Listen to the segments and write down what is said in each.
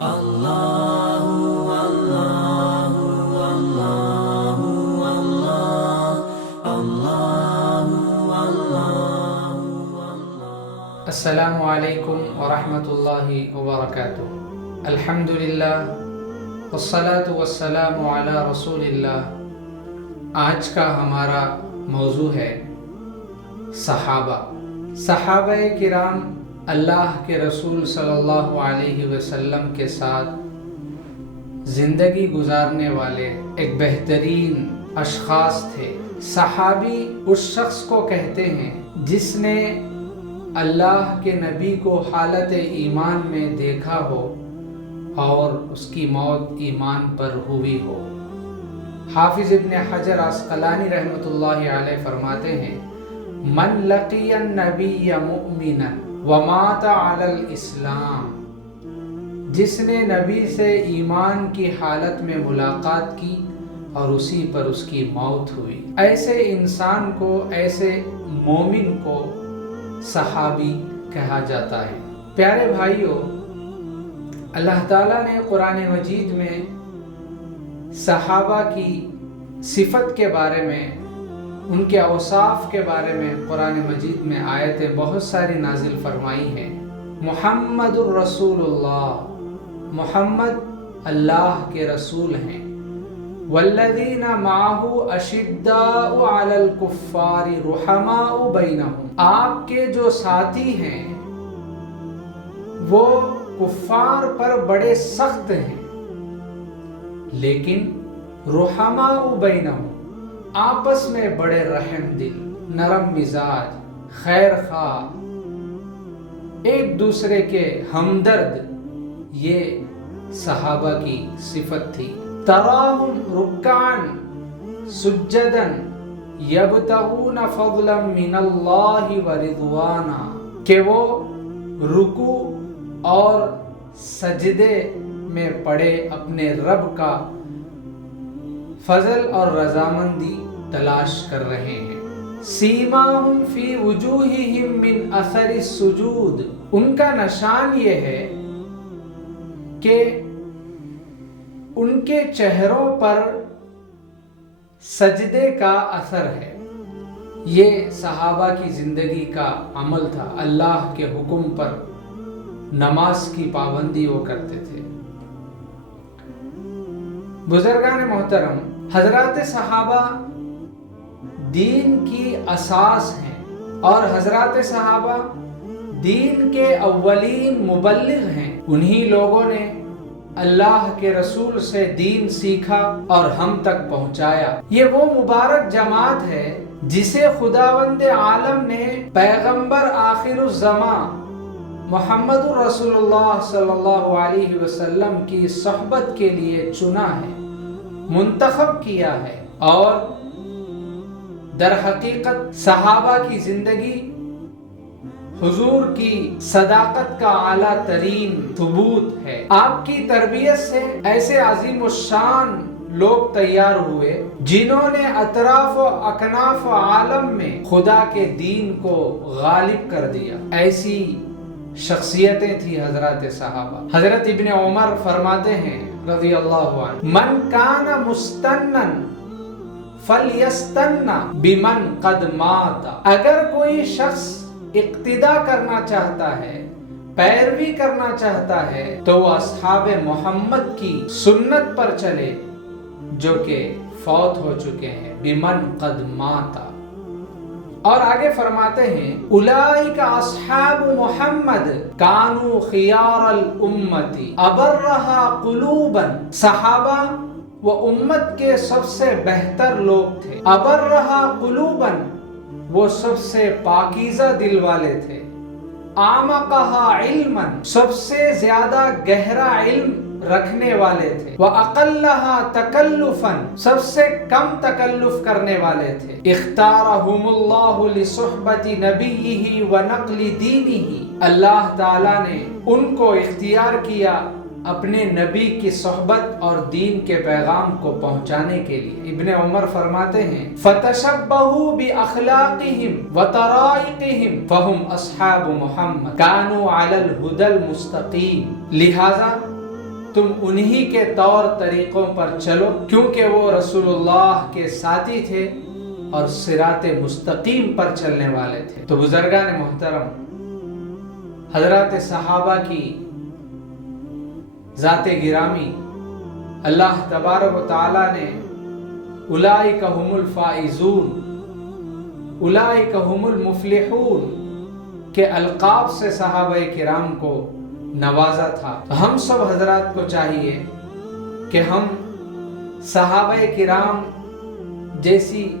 السلام علیکم ورحمۃ اللہ وبرکاتہ۔ الحمدللہ والصلاة والسلام علی رسول اللہ۔ آج کا ہمارا موضوع ہے صحابہ۔ صحابہ کرام اللہ کے رسول صلی اللہ علیہ وسلم کے ساتھ زندگی گزارنے والے ایک بہترین اشخاص تھے۔ صحابی اس شخص کو کہتے ہیں جس نے اللہ کے نبی کو حالت ایمان میں دیکھا ہو اور اس کی موت ایمان پر ہوئی ہو۔ حافظ ابن حجر عسقلانی رحمۃ اللہ علیہ فرماتے ہیں، من لقی النبی مؤمنا ومات علی الاسلام، جس نے نبی سے ایمان کی حالت میں ملاقات کی اور اسی پر اس کی موت ہوئی، ایسے انسان کو، ایسے مومن کو صحابی کہا جاتا ہے۔ پیارے بھائیوں، اللہ تعالیٰ نے قرآن مجید میں صحابہ کی صفت کے بارے میں، ان کے اوصاف کے بارے میں قرآن مجید میں آیتیں بہت ساری نازل فرمائی ہیں۔ محمد الرسول اللہ، محمد اللہ کے رسول ہیں۔ والذین معہ اشداء علی الکفار رحماء بینہم، آپ کے جو ساتھی ہیں وہ کفار پر بڑے سخت ہیں، لیکن رحماء بینہم، آپس میں بڑے رحم دل، نرم مزاج، خیر خواہ، ایک دوسرے کے ہمدرد، یہ صحابہ کی صفت تھی۔ تراہم رکعن سجدا یبتغون فضلا من اللہ ورضوانا، کہ وہ رکوع اور سجدے میں پڑے اپنے رب کا فضل اور رضامندی تلاش کر رہے ہیں۔ سیماہم فی وجوہہم من اثر السجود، ان کا نشان یہ ہے کہ ان کے چہروں پر سجدے کا اثر ہے۔ یہ صحابہ کی زندگی کا عمل تھا، اللہ کے حکم پر نماز کی پابندی وہ کرتے تھے۔ بزرگان محترم، حضرات صحابہ دین کی اساس ہیں، اور حضرات صحابہ دین کے اولین مبلغ ہیں۔ انہی لوگوں نے اللہ کے رسول سے دین سیکھا اور ہم تک پہنچایا۔ یہ وہ مبارک جماعت ہے جسے خداوند عالم نے پیغمبر آخر الزمان محمد رسول اللہ صلی اللہ علیہ وسلم کی صحبت کے لیے چنا ہے، منتخب کیا ہے، اور در حقیقت صحابہ کی زندگی حضور کی صداقت کا اعلیٰ ترین ثبوت ہے۔ آپ کی تربیت سے ایسے عظیم الشان لوگ تیار ہوئے جنہوں نے اطراف و اکناف عالم میں خدا کے دین کو غالب کر دیا۔ ایسی شخصیتیں تھی حضرات صحابہ۔ حضرت ابن عمر فرماتے ہیں رضی اللہ عنہ، من کان مستنن فلیستن بمن قد مات، اگر کوئی شخص اقتدا کرنا چاہتا ہے، پیروی کرنا چاہتا ہے، تو وہ اصحاب محمد کی سنت پر چلے جو کہ فوت ہو چکے ہیں، بمن قد مات۔ اور آگے فرماتے ہیں، اولئک اصحاب محمد کانوا خیار الامت ابرھا قلوبا، صحابہ وہ امت کے سب سے بہتر لوگ تھے، ابرھا قلوبا، وہ سب سے پاکیزہ دل والے تھے، اعمقھا علما، سب سے زیادہ گہرا علم رکھنے والے تھے، وَأَقَلَّهَا تَكَلُّفًا، سب سے کم تکلف کرنے والے تھے، اختارہم اللہ لصحبت نبیہ ونقل دینہ، اللہ تعالیٰ نے ان کو اختیار کیا اپنے نبی کی صحبت اور دین کے پیغام کو پہنچانے کے لیے۔ ابن عمر فرماتے ہیں، فَتَشَبَّهُوا بِأَخْلَاقِهِمْ وَطَرَائِقِهِمْ فَهُمْ أَصْحَابُ مُحَمَّدٍ كَانُوا عَلَى الْهُدَى الْمُسْتَقِيمِ، لہذا تم انہی کے طور طریقوں پر چلو، کیونکہ وہ رسول اللہ کے ساتھی تھے اور صراط مستقیم پر چلنے والے تھے۔ تو بزرگان محترم، حضرات صحابہ کی ذات گرامی، اللہ تبارک و تعالیٰ نے اولئک هم الفائزون، اولئک هم المفلحون کے القاب سے صحابہ کرام کو نوازا تھا۔ ہم سب حضرات کو چاہیے کہ ہم صحابہ کرام جیسی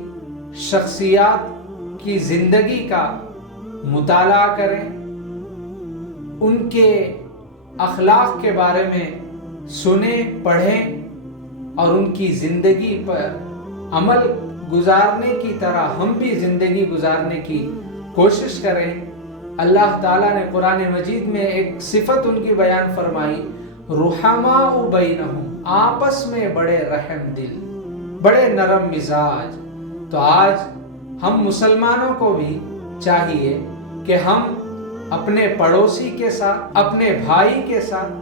شخصیات کی زندگی کا مطالعہ کریں، ان کے اخلاق کے بارے میں سنیں، پڑھیں اور ان کی زندگی پر عمل گزارنے کی طرح ہم بھی زندگی گزارنے کی کوشش کریں۔ اللہ تعالیٰ نے قرآن مجید میں ایک صفت ان کی بیان فرمائی، رحماء بینہم، آپس میں بڑے رحم دل، بڑے نرم مزاج۔ تو آج ہم مسلمانوں کو بھی چاہیے کہ ہم اپنے پڑوسی کے ساتھ، اپنے بھائی کے ساتھ،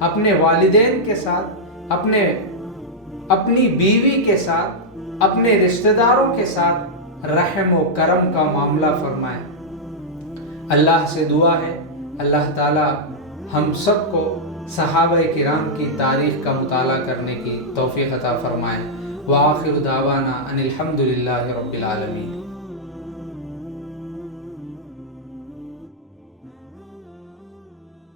اپنے والدین کے ساتھ، اپنی بیوی کے ساتھ، اپنے رشتہ داروں کے ساتھ رحم و کرم کا معاملہ فرمائیں۔ اللہ سے دعا ہے اللہ تعالی ہم سب کو صحابہ کرام کی تاریخ کا مطالعہ کرنے کی توفیق عطا فرمائے۔ وآخر دعوانا ان الحمد للہ رب العالمین۔